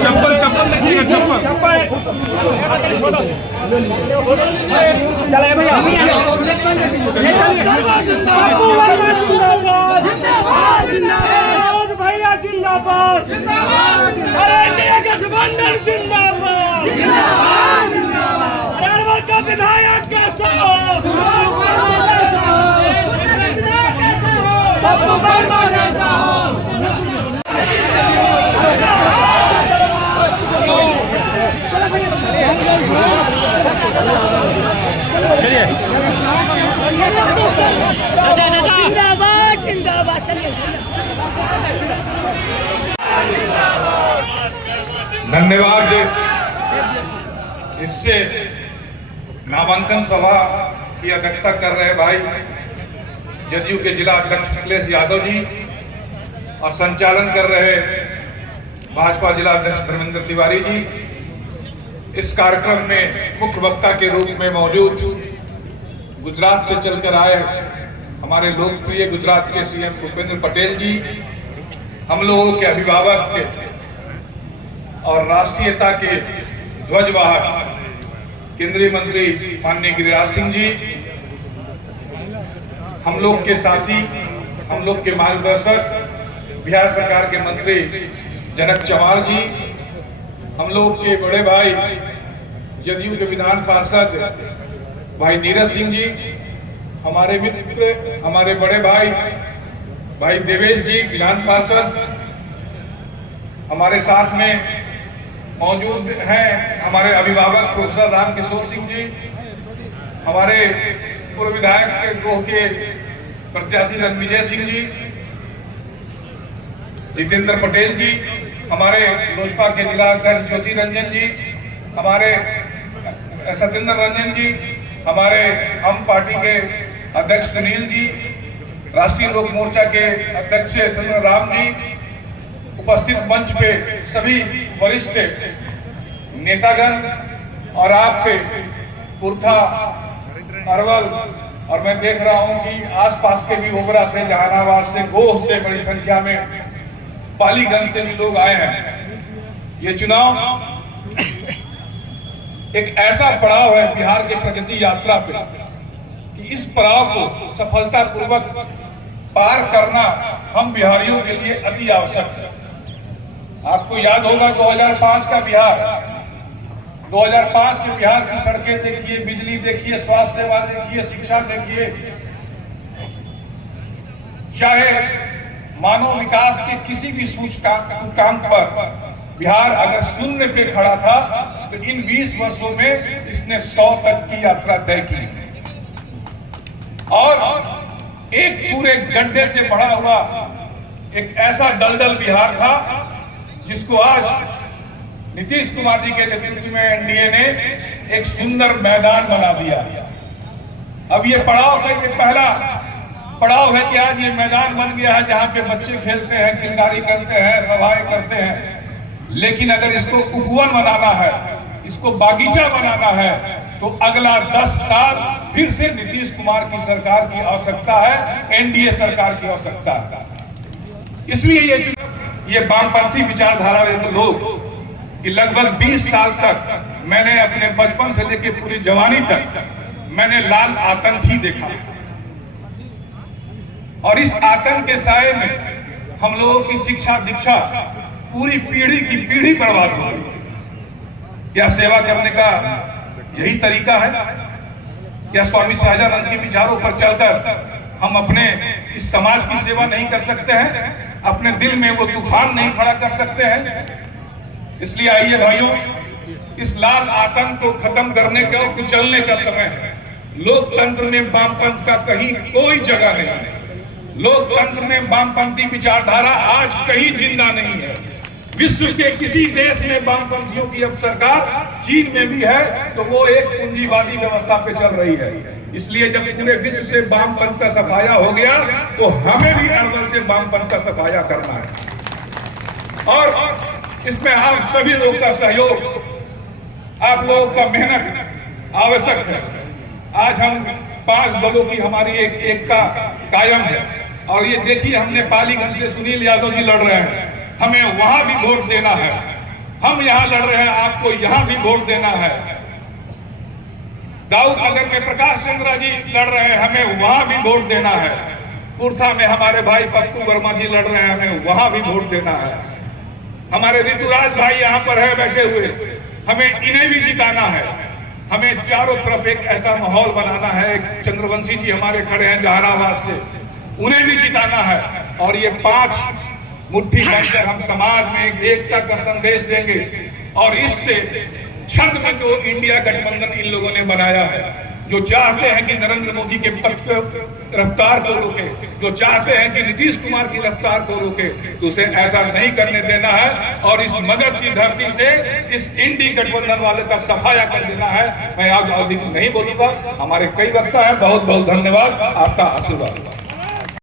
चप्पल चप्पल देखिएगा, चप्पल चप्पल चले भैया भैया जिंदाबाद, अरे इंडिया गठबंधन जिंदाबाद, अरवल का विधायक कैसा हो, पप्पू वर्मा कैसा हो। चलिए जिंदाबाद जिंदाबाद, चलिए धन्यवाद। इससे नामांकन सभा की अध्यक्षता कर रहे भाई जदयू के जिला अध्यक्ष अखिलेश यादव जी और संचालन कर रहे भाजपा जिला अध्यक्ष धर्मेंद्र तिवारी जी। इस कार्यक्रम में मुख्य वक्ता के रूप में मौजूद गुजरात से चलकर आए हमारे लोकप्रिय गुजरात के सीएम भूपेंद्र पटेल जी, हम लोगों के अभिभावक और राष्ट्रीयता के ध्वजवाहक केंद्रीय मंत्री माननीय गिरिराज सिंह जी, हम लोग के साथी, हम लोग के मार्गदर्शक बिहार सरकार के मंत्री जनक चमार जी, हम लोग के बड़े भाई जदयू के विधान पार्षद भाई नीरज सिंह जी, हमारे मित्र, हमारे बड़े भाई देवेश जी विधान पार्षद, हमारे साथ में मौजूद हैं हमारे अभिभावक प्रोफेसर राम किशोर सिंह जी, हमारे पूर्व विधायक के गोह के प्रत्याशी रणविजय सिंह जी, जितेंद्र पटेल जी, हमारे लोजपा के जिला अध्यक्ष ज्योति रंजन जी, हमारे सत्येंद्र रंजन जी, हमारे हम पार्टी के अध्यक्ष सुनील जी, राष्ट्रीय लोक मोर्चा के अध्यक्ष चंद्र राम जी, उपस्थित मंच पे सभी वरिष्ठ नेतागण और आप पे पुरथा, अरवल और मैं देख रहा हूं कि आसपास के भी ओबरा से, जहानाबाद से, गोह से बड़ी संख्या में, पालीगंज से भी लोग आए हैं। ये चुनाव एक ऐसा पड़ाव है बिहार के प्रगति यात्रा पे कि इस पड़ाव को सफलतापूर्वक पार करना हम बिहारियों के लिए अति आवश्यक है। आपको याद होगा 2005 का बिहार, 2005 के बिहार की सड़कें देखिए, बिजली देखिए, स्वास्थ्य सेवा देखिए, शिक्षा देखिए, चाहे मानव विकास के किसी भी सूचकांक पर बिहार अगर शून्य पे खड़ा था तो इन 20 वर्षों में इसने 100 तक की यात्रा तय की और एक पूरे गड्ढे से बढ़ा हुआ एक ऐसा दलदल बिहार था जिसको आज नीतीश कुमार जी के नेतृत्व में एनडीए ने एक सुंदर मैदान बना दिया। अब ये पड़ाव का ये पहला पड़ाव है कि आज ये मैदान बन गया है जहां पे बच्चे खेलते हैं, किलकारी करते हैं, सभाएं करते हैं। लेकिन अगर इसको उपवन बनाना है, इसको बागीचा बनाना है, तो अगला 10 साल फिर से नीतीश कुमार की सरकार की आवश्यकता है, एनडीए सरकार की आवश्यकता है। इसलिए ये वामपंथी विचारधारा के लोग कि लगभग 20 साल तक मैंने अपने बचपन से लेकर पूरी जवानी तक मैंने लाल आतंक ही देखा और इस आतंक के साए में हम लोगों की शिक्षा दीक्षा पूरी पीढ़ी की पीढ़ी बर्बाद हो गई। क्या सेवा करने का यही तरीका है? क्या स्वामी शाहजानंद के विचारों पर चलकर हम अपने इस समाज की सेवा नहीं कर सकते हैं? अपने दिल में वो तूफान नहीं खड़ा कर सकते हैं? इसलिए आइए भाइयों, इस लाल आतंक को खत्म करने का, कुचलने का समय है। लोकतंत्र में वामपंथ का कहीं कोई जगह नहीं है। लोकतंत्र में वामपंथी विचारधारा आज कहीं जिंदा नहीं है। विश्व के किसी देश में वामपंथियों की अब सरकार, चीन में भी है, तो वो एक पूंजीवादी व्यवस्था पे चल रही है। इसलिए जब पूरे विश्व से वामपंथ का सफाया हो गया तो हमें भी अरवल से वामपंथ का सफाया करना है। और इसमें आप सभी लोग का सहयोग, आप लोगों का मेहनत आवश्यक है। आज हम 5 दलों की हमारी एकता कायम है। और ये देखिए, हमने पालीगंज से सुनील यादव जी लड़ रहे हैं, हमें वहां भी वोट देना है। हम यहाँ लड़ रहे हैं, आपको यहाँ भी वोट देना है। दाऊद नगर में प्रकाश चंद्रा जी लड़ रहे हैं, हमें वहां भी वोट देना है। कुर्था में हमारे भाई पप्पू वर्मा जी लड़ रहे हैं, हमें वहां भी वोट देना है। हमारे ऋतुराज भाई यहाँ पर है बैठे हुए, हमें इन्हें भी जिताना है। हमें चारों तरफ एक ऐसा माहौल बनाना है। चंद्रवंशी जी हमारे खड़े हैं जहानाबाद से, उन्हें भी जिताना है। और ये 5 मुट्ठी बनकर हम समाज में एकता का संदेश देंगे। और इससे छंद में जो इंडिया गठबंधन इन लोगों ने बनाया है, जो चाहते हैं कि नरेंद्र मोदी के पथ को रफ्तार को रोके, जो चाहते हैं कि नीतीश कुमार की रफ्तार को रोके, तो उसे ऐसा नहीं करने देना है। और इस मगध की धरती से इस इंडी गठबंधन वाले का सफाया कर देना है। मैं आज अधिक नहीं बोलूंगा, हमारे कई वक्ता है। बहुत बहुत धन्यवाद, आपका आशीर्वाद।